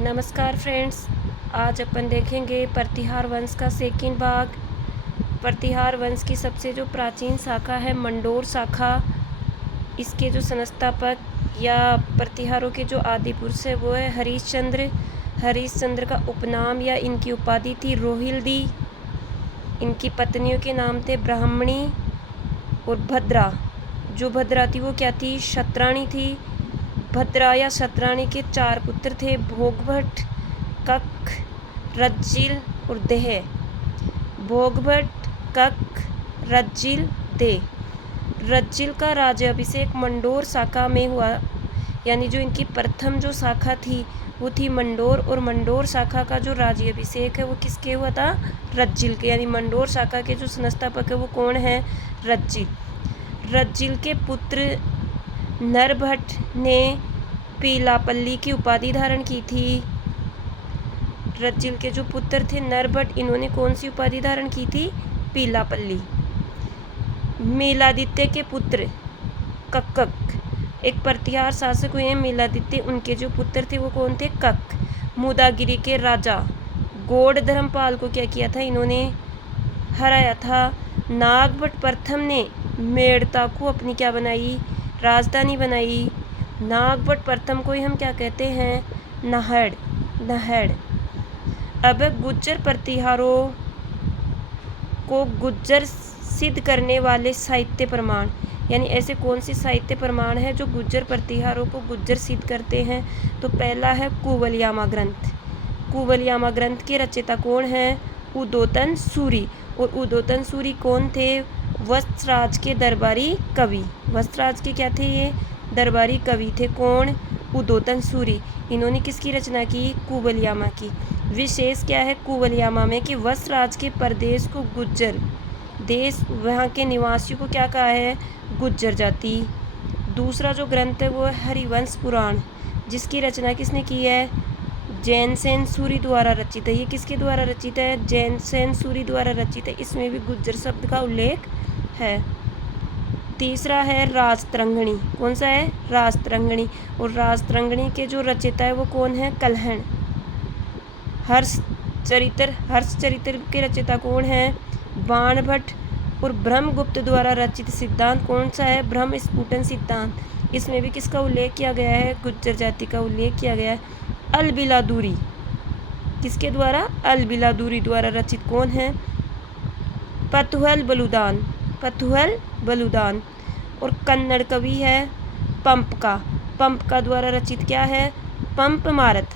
नमस्कार फ्रेंड्स, आज अपन देखेंगे प्रतिहार वंश का सेकंड भाग। प्रतिहार वंश की सबसे जो प्राचीन शाखा है मंडोर शाखा, इसके जो संस्थापक या प्रतिहारों के जो आदि पुरुष है वो है हरिश्चंद्र। हरिश्चंद्र का उपनाम या इनकी उपाधि थी रोहिल्दी। इनकी पत्नियों के नाम थे ब्राह्मणी और भद्रा। जो भद्रा थी वो क्या थी? शतराणी थी। भद्रा या शतराणी के 4 पुत्र थे, भोगभट, कक, रज्जिल और देह। भोगभट, कक, रज्जिल, देह। रज्जिल का राज्याभिषेक मंडोर शाखा में हुआ, यानी जो इनकी प्रथम जो शाखा थी वो थी मंडोर, और मंडोर शाखा का जो राज्याभिषेक है वो किसके हुआ था? रज्जिल के। यानी मंडोर शाखा के जो संस्थापक है वो कौन है? रज्जिल। रज्जिल के पुत्र नरभट्ट ने पीलापल्ली की उपाधि धारण की थी। रज्जिल के जो पुत्र थे नरभट्ट, इन्होंने कौन सी उपाधि धारण की थी? पीलापल्ली। मेलादित्य के पुत्र कक्कक एक प्रतिहार शासक हुए हैं। मेलादित्य, उनके जो पुत्र थे वो कौन थे? कक। मुदागिरी के राजा गौड़ धर्मपाल को क्या किया था? इन्होंने हराया था। नागभट्ट प्रथम ने मेड़ता को अपनी क्या बनाई? राजधानी बनाई। नागभट्ट प्रथम को ही हम क्या कहते हैं? नहड़। नहड़। अब गुज्जर प्रतिहारों को गुज्जर सिद्ध करने वाले साहित्य प्रमाण, यानी ऐसे कौन से साहित्य प्रमाण है जो गुज्जर प्रतिहारों को गुज्जर सिद्ध करते हैं? तो पहला है कुवलयामा ग्रंथ। कुवलयामा ग्रंथ के रचयिता कौन है? उदोतन सूरी। और उदोतन सूरी कौन थे? वत्सराज के दरबारी कवि। वत्सराज के क्या थे ये? दरबारी कवि थे। कौन? उदोतन सूरी। इन्होंने किसकी रचना की? कुवलयामा की। विशेष क्या है कुवलयामा में कि वत्सराज के प्रदेश को गुज्जर देश, वहाँ के निवासियों को क्या कहा है? गुज्जर जाति। दूसरा जो ग्रंथ है वो है हरिवंश पुराण, जिसकी रचना किसने की है? जैनसेन सूरी द्वारा रचित है। ये किसके द्वारा रचित है? जैनसेन सूरी द्वारा रचित है। इसमें भी गुज्जर शब्द का उल्लेख है। तीसरा है राजतरंगिणी। कौन सा है? राजतरंगिणी। और राजतरंगिणी के जो रचयिता है वो कौन है? कल्हण। हर्षचरित्र के रचयिता कौन है? बाणभट्ट। और ब्रह्मगुप्त द्वारा रचित सिद्धांत कौन सा है? ब्रह्म स्फुटन सिद्धांत। इसमें भी किसका उल्लेख किया गया है? गुज्जर जाति का उल्लेख किया गया है। अलबिलादूरी किसके द्वारा? अलबिलादूरी द्वारा रचित कौन है? पतुहल बलुदान। पतुहल बलुदान। और कन्नड़ कवि है पंप का। पंप का द्वारा रचित क्या है? पंप मारत।